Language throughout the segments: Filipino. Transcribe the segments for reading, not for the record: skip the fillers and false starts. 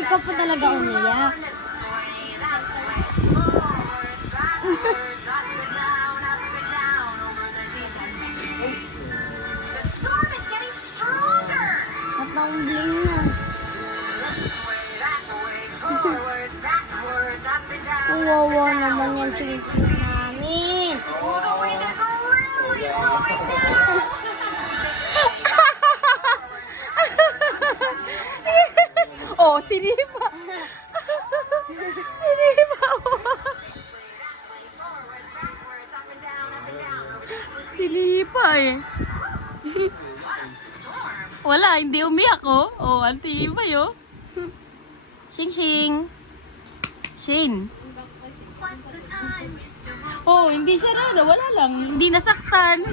Ikaw pa talaga umiyak. Natumbling na. Ang wawa naman yan ching-ching namin. Oh, sinipa. Sinipa. Sinipa eh. Wala, hindi umiyak oh. Oh, antibay oh. Shing Shing. Shane. Oh, hindi siya na. Wala lang. Hindi nasaktan.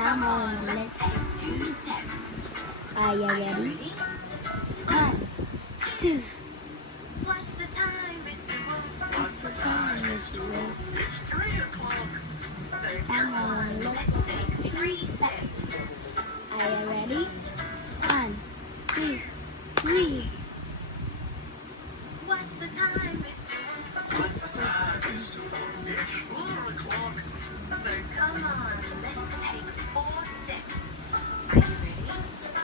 Come on, let's take 2 steps. Are you ready? 1, 2. What's the time, Mr. Wolf? What's the time, Mr. Wolf?